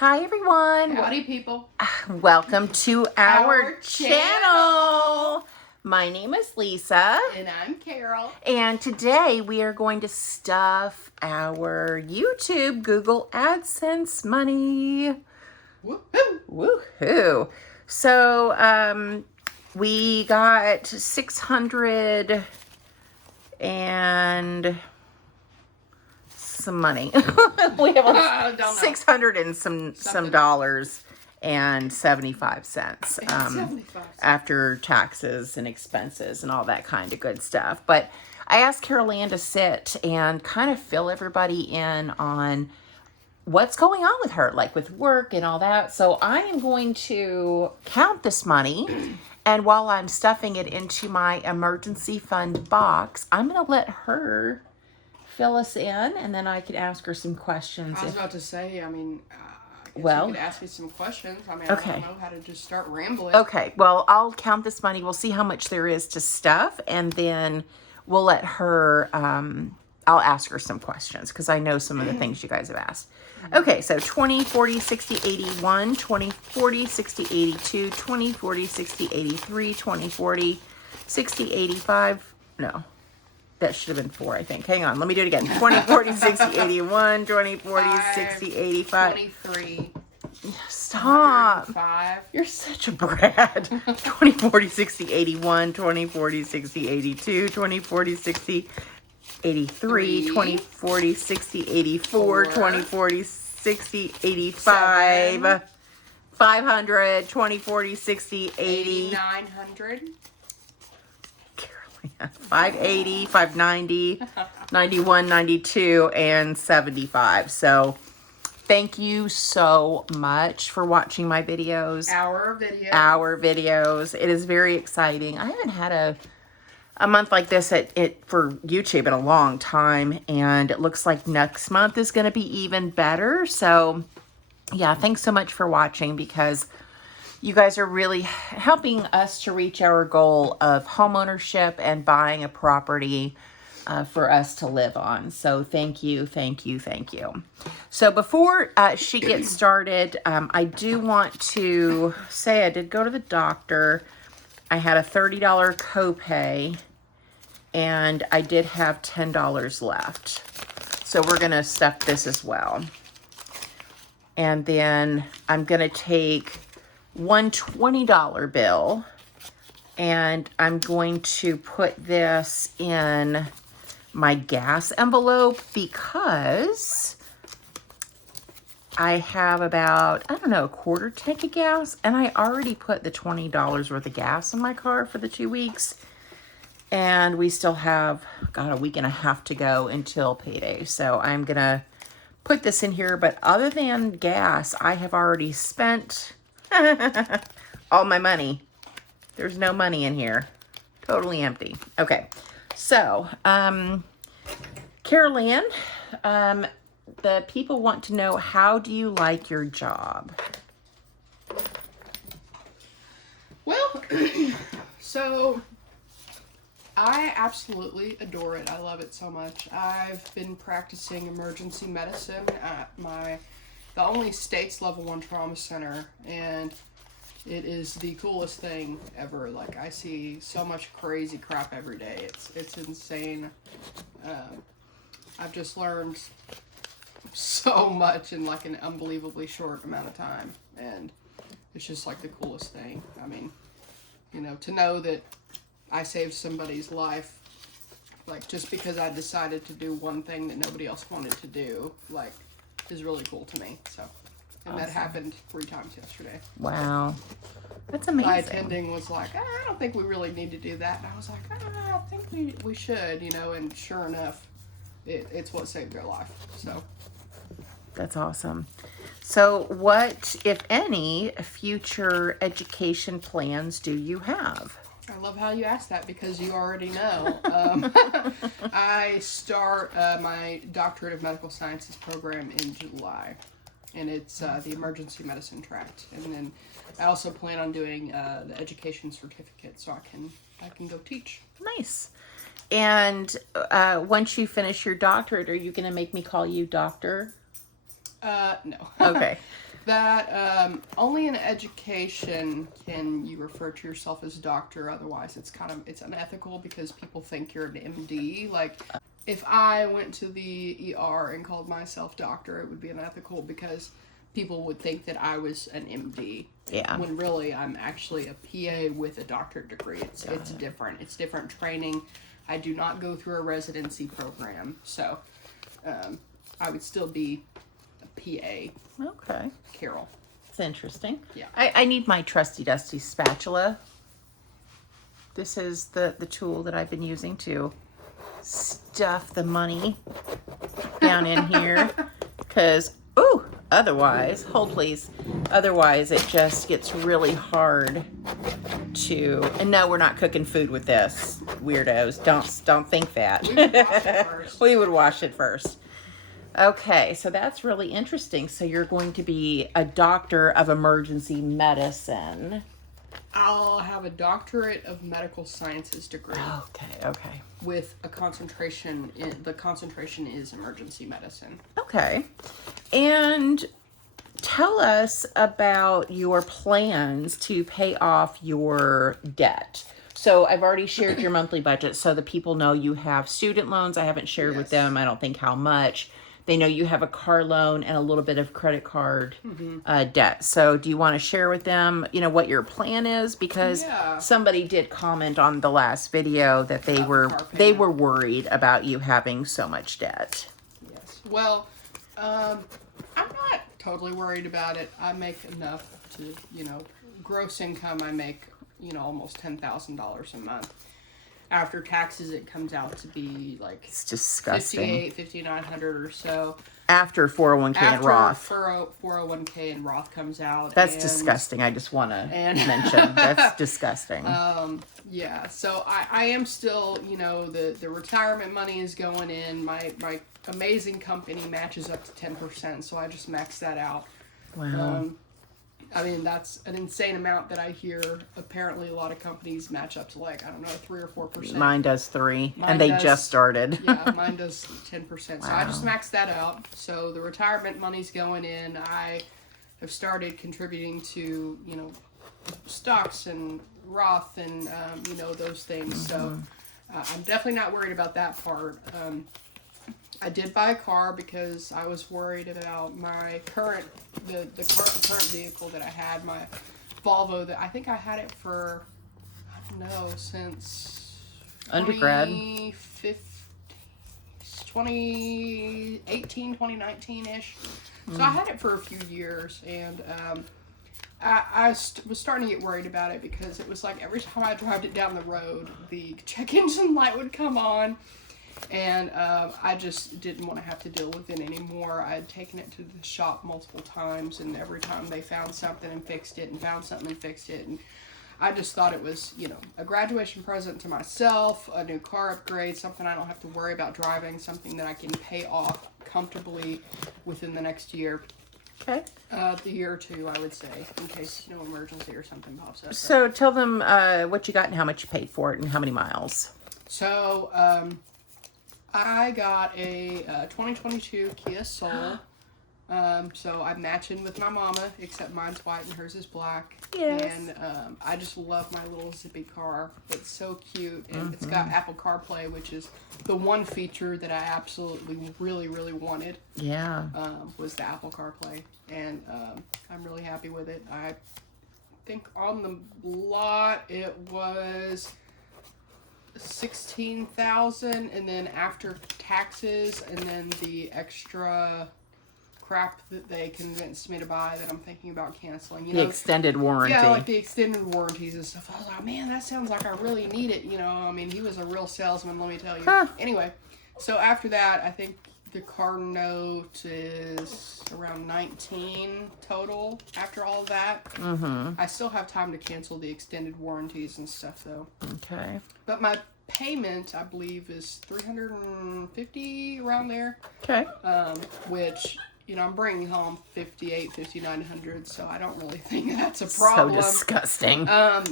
Hi everyone. Howdy people. Welcome to our channel. channel. My name is Lisa. And I'm Carol. And today we are going to stuff our YouTube Google AdSense money. Woohoo! Woohoo. So we got 600 and some money. We have 600 and some dollars and 75 cents after taxes and expenses and all that kind of good stuff. But I asked Carol Ann to sit and kind of fill everybody in on what's going on with her, like with work and all that. So I am going to count this money, and while I'm stuffing it into my emergency fund box, I'm going to let her fill us in, and then I could ask her some questions. I was about to say, I mean, I guess you could ask me some questions. I mean, okay. I don't know how to just start rambling. Okay, well, I'll count this money. We'll see how much there is to stuff, and then we'll let her, I'll ask her some questions, because I know some of the things you guys have asked. Okay, so 20, 40, 60, 81, 20, 40, 60, 82, 20, 40, 60, 83, 20, 40, 60, 85, no. That should have been 4, I think. Hang on, let me do it again. 20, 40, 60, 81, 20, 40, 60, 85. 23. Stop. 5. You're such a brat. 20, 40, 60, 81, 20, 40, 60, 82, 20, 40, 60, 83, 20, 40, 60, 84, 20, 40, 60, 85, 500, 20, 40, 60, 80. 900. 580, 590, 91, 92, and 75. So thank you so much for watching my videos. Our videos. It is very exciting. I haven't had a month like this for YouTube in a long time, and it looks like next month is going to be even better. So yeah, thanks so much for watching, because you guys are really helping us to reach our goal of homeownership and buying a property for us to live on. So thank you, thank you, thank you. So before she gets started, I do want to say I did go to the doctor. I had a $30 copay, and I did have $10 left. So we're going to stuff this as well. And then I'm going to take one $20 bill, and I'm going to put this in my gas envelope, because I have about, I don't know, a quarter tank of gas, and I already put the $20 worth of gas in my car for the 2 weeks, and we still have, God, a week and a half to go until payday. So I'm gonna put this in here, but other than gas, I have already spent all my money. There's no money in here. Totally empty. Okay. So, Carol Ann, the people want to know, how do you like your job? Well, so I absolutely adore it. I love it so much. I've been practicing emergency medicine at the only state's level 1 trauma center, and it is the coolest thing ever. Like, I see so much crazy crap every day. It's insane. I've just learned so much in like an unbelievably short amount of time, and it's just like the coolest thing. I mean, you know, to know that I saved somebody's life, like, just because I decided to do one thing that nobody else wanted to do, like, is really cool to me. So, and awesome. That happened 3 times yesterday. Wow, that's amazing. My attending was like, I don't think we really need to do that, and I was like, I think we should, you know. And sure enough, it's what saved their life. So that's awesome. So what, if any, future education plans do you have? I love how you asked that, because you already know. I start my Doctorate of Medical Sciences program in July, and it's the emergency medicine track. And then I also plan on doing the education certificate, so I can go teach. Nice. And once you finish your doctorate, are you going to make me call you doctor? No. Okay. That only in education can you refer to yourself as doctor. Otherwise, it's unethical because people think you're an MD. Like, if I went to the ER and called myself doctor, it would be unethical because people would think that I was an MD. Yeah. When really I'm actually a PA with a doctorate degree. It's different. It's different training. I do not go through a residency program, so I would still be a PA. Okay. Carol. It's interesting. Yeah. I need my trusty dusty spatula. This is the tool that I've been using to stuff the money down in here. Because, otherwise, hold please. Otherwise, it just gets really hard to, and no, we're not cooking food with this, weirdos. Don't think that. We would wash it first. We would wash it first. Okay, so that's really interesting. So you're going to be a doctor of emergency medicine. I'll have a doctorate of medical sciences degree. Okay. With a concentration the concentration is emergency medicine. Okay. And tell us about your plans to pay off your debt. So I've already shared your monthly budget so the people know you have student loans. I haven't shared with them, I don't think how much. They know you have a car loan and a little bit of credit card debt. So do you want to share with them, what your plan is? Because somebody did comment on the last video that they were worried about you having so much debt. Yes. Well, I'm not totally worried about it. I make enough to, gross income. I make, almost $10,000 a month. After taxes, it comes out to be like it's disgusting. $5,900 or so. After 401k and Roth. 401k and Roth comes out. That's disgusting. I just want to mention that's disgusting. Yeah. So I am still, the retirement money is going in. My amazing company matches up to 10%, so I just maxed that out. Wow. That's an insane amount that I hear. Apparently, a lot of companies match up to 3 or 4%. Mine does 3, and they just started. Yeah, mine does 10%. So I just maxed that out. So the retirement money's going in. I have started contributing to, stocks and Roth and, those things. So I'm definitely not worried about that part. I did buy a car because I was worried about my current vehicle that I had, my Volvo, that I think I had it for, since undergrad. 2018, 2019-ish. So I had it for a few years, and I was starting to get worried about it because it was like every time I drove it down the road, the check engine light would come on. And I just didn't want to have to deal with it anymore. I had taken it to the shop multiple times, and every time they found something and fixed it, and found something and fixed it. And I just thought it was, a graduation present to myself, a new car upgrade, something I don't have to worry about driving, something that I can pay off comfortably within the next year. Okay. The year or two, I would say, in case, emergency or something pops up. So tell them what you got and how much you paid for it and how many miles. So, I got a 2022 Kia Soul. So I'm matching with my mama, except mine's white and hers is black. Yes. And I just love my little zippy car. It's so cute, and it's got Apple CarPlay, which is the one feature that I absolutely really, really wanted. Yeah. Was the Apple CarPlay, and I'm really happy with it. I think on the lot it was $16,000, and then after taxes and then the extra crap that they convinced me to buy that I'm thinking about canceling, the extended warranty. Yeah, like the extended warranties and stuff. I was like, man, that sounds like I really need it. He was a real salesman, let me tell you. Anyway, so after that, I think the car note is around 19 total after all of that. I still have time to cancel the extended warranties and stuff, though. Okay. But my payment, I believe, is $350 around there. Okay. Which, I'm bringing home $5,900, so I don't really think that's a problem. So disgusting. I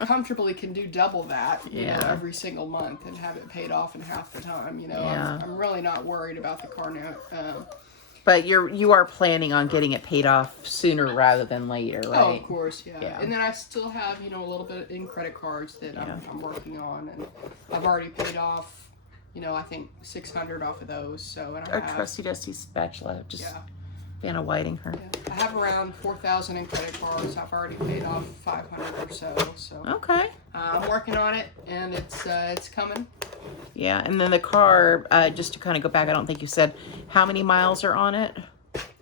comfortably can do double that, every single month and have it paid off in half the time. I'm really not worried about the car note. But you are planning on getting it paid off sooner rather than later, right? Oh, of course, yeah. Yeah. And then I still have, a little bit in credit cards that Yeah. I'm working on, and I've already paid off, I think $600 off of those. So, and I Our have, trusty dusty spatula, just yeah, Vanna Whiting her. I have around 4,000 in credit cards. I've already paid off 500 or so. So, Okay. I'm working on it, and it's coming. Yeah, and then the car, just to kind of go back, I don't think you said how many miles are on it.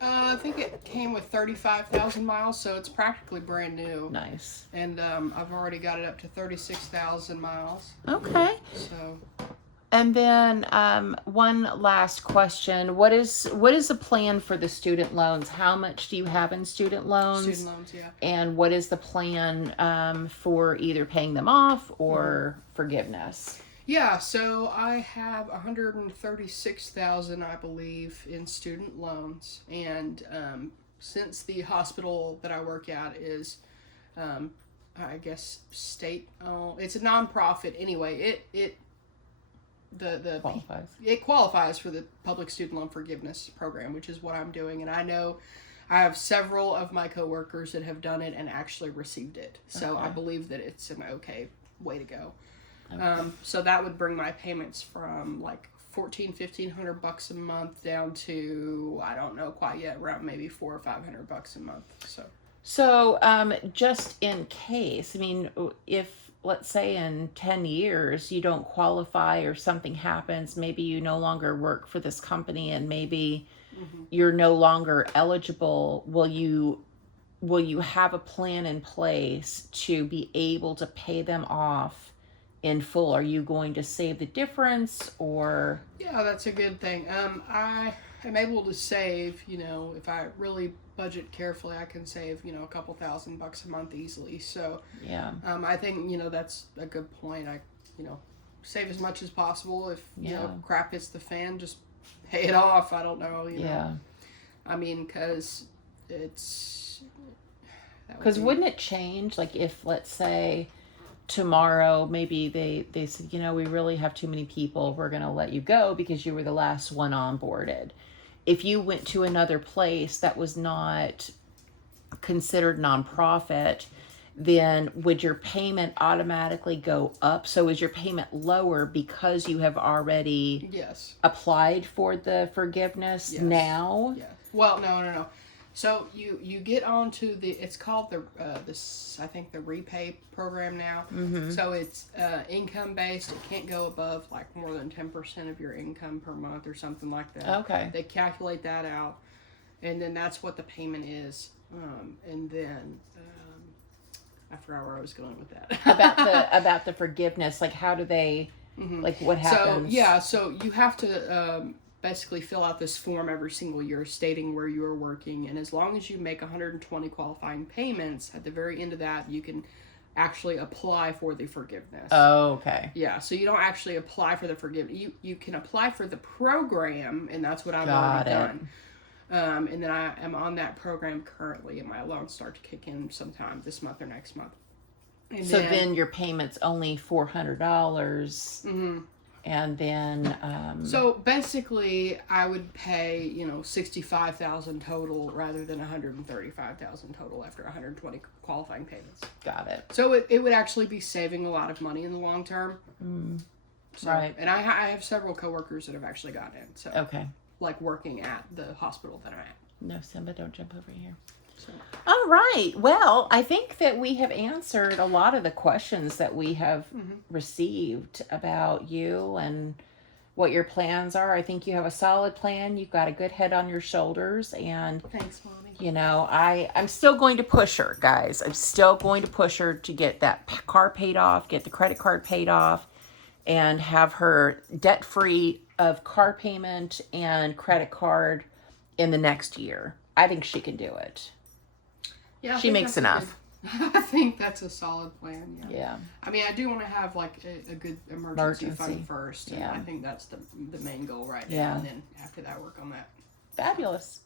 I think it came with 35,000 miles, so it's practically brand new. Nice. And I've already got it up to 36,000 miles. Okay. So. And then one last question: What is the plan for the student loans? How much do you have in student loans? Student loans, yeah. And what is the plan for either paying them off or forgiveness? Yeah, so I have 136,000, I believe, in student loans, and since the hospital that I work at is, I guess, state owned, it's a nonprofit anyway. It Qualifies. It qualifies for the public student loan forgiveness program, which is what I'm doing, and I know I have several of my coworkers that have done it and actually received it. So Okay. I believe that it's an okay way to go. So that would bring my payments from like $1,500 a month down to, I don't know quite yet, around maybe $400 or $500 a month. So, just in case, I mean, if let's say in 10 years you don't qualify or something happens, maybe you no longer work for this company and maybe you're no longer eligible, will you have a plan in place to be able to pay them off in full? Are you going to save the difference, or? Yeah, that's a good thing. I am able to save, if I really budget carefully, I can save, a couple $1,000 a month easily. So, Yeah. I think, that's a good point. I, save as much as possible. If, Yeah. crap hits the fan, just pay it off. I don't know, Yeah. I mean, because it's... Because wouldn't it change, like if, let's say, tomorrow maybe they said, we really have too many people, we're going to let you go because you were the last one onboarded. If you went to another place that was not considered nonprofit, then would your payment automatically go up? So is your payment lower because you have already Yes. applied for the forgiveness now? Yeah. Well, no. So you get onto it's called I think the repay program now. Mm-hmm. So it's income based. It can't go above like more than 10% of your income per month or something like that. Okay. They calculate that out, and then that's what the payment is. And then I forgot where I was going with that. about the forgiveness, like how do they, like what happens? So you have to basically fill out this form every single year stating where you are working, and as long as you make 120 qualifying payments, at the very end of that you can actually apply for the forgiveness. Oh, okay. Yeah, so you don't actually apply for the forgiveness. You can apply for the program, and that's what I've Got already it. done. And then I am on that program currently, and my loans start to kick in sometime this month or next month. And So then your payment's only $400, and then so basically, I would pay $65,000 total rather than $135,000 total after 120 qualifying payments. got it. So it would actually be saving a lot of money in the long term. So, Right. And I have several coworkers that have actually gotten it. So Okay. like working at the hospital that I'm at. No, Simba, don't jump over here. So. All right. Well, I think that we have answered a lot of the questions that we have received about you and what your plans are. I think you have a solid plan. You've got a good head on your shoulders, and Thanks, Mommy. I'm still going to push her, guys. I'm still going to push her to get that car paid off, get the credit card paid off, and have her debt-free of car payment and credit card in the next year. I think she can do it. Yeah, I She think makes that's enough. I think that's a solid plan. Yeah. Yeah. I mean, I do want to have like a good emergency fund Emergency. first. And Yeah. I think that's the main goal right Yeah. now. And then after that, work on that. Fabulous.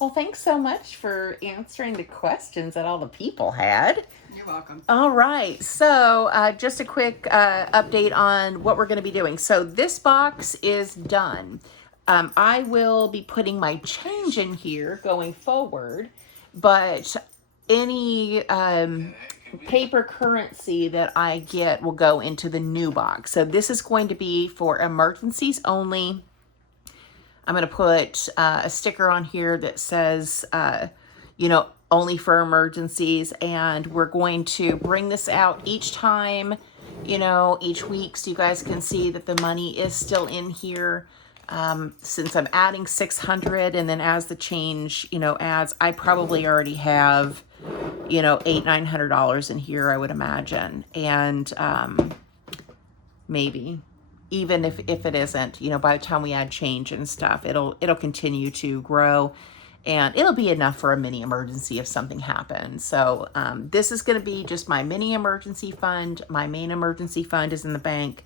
Well, thanks so much for answering the questions that all the people had. You're welcome. All right. So just a quick update on what we're going to be doing. So this box is done. I will be putting my change in here going forward, but any paper currency that I get will go into the new box. So this is going to be for emergencies only. I'm going to put a sticker on here that says, you know, only for emergencies. And we're going to bring this out each time, you know, each week, so you guys can see that the money is still in here. Since I'm adding 600, and then as the change, you know, adds, I probably already have, you know, $800-900 in here, I would imagine. And maybe even if it isn't, you know, by the time we add change and stuff, it'll continue to grow, and it'll be enough for a mini emergency if something happens. So this is going to be just my mini emergency fund. My main emergency fund is in the bank.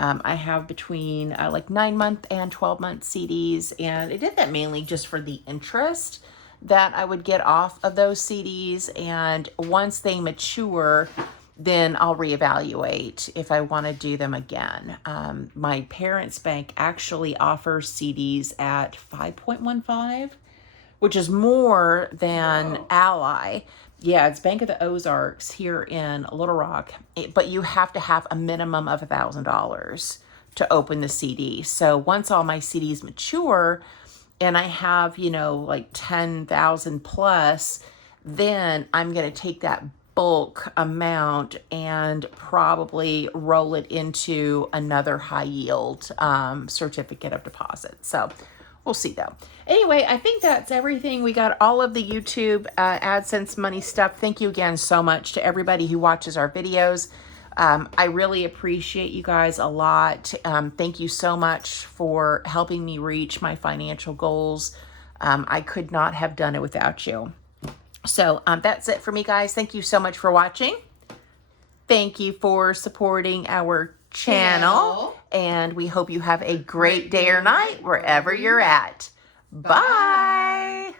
I have between like 9-month and 12-month CDs, and I did that mainly just for the interest that I would get off of those CDs. And once they mature, then I'll reevaluate if I want to do them again. My parents' bank actually offers CDs at 5.15, which is more than Ally. Yeah, it's Bank of the Ozarks here in Little Rock, but you have to have a minimum of $1,000 to open the CD. So once all my CDs mature and I have, you know, like 10,000 plus, then I'm going to take that bulk amount and probably roll it into another high yield certificate of deposit. So we'll see though. Anyway, I think that's everything. We got all of the YouTube AdSense money stuff. Thank you again so much to everybody who watches our videos. I really appreciate you guys a lot. Thank you so much for helping me reach my financial goals. I could not have done it without you. So that's it for me, guys. Thank you so much for watching. Thank you for supporting our channel. And we hope you have a great day or night wherever you're at. Bye.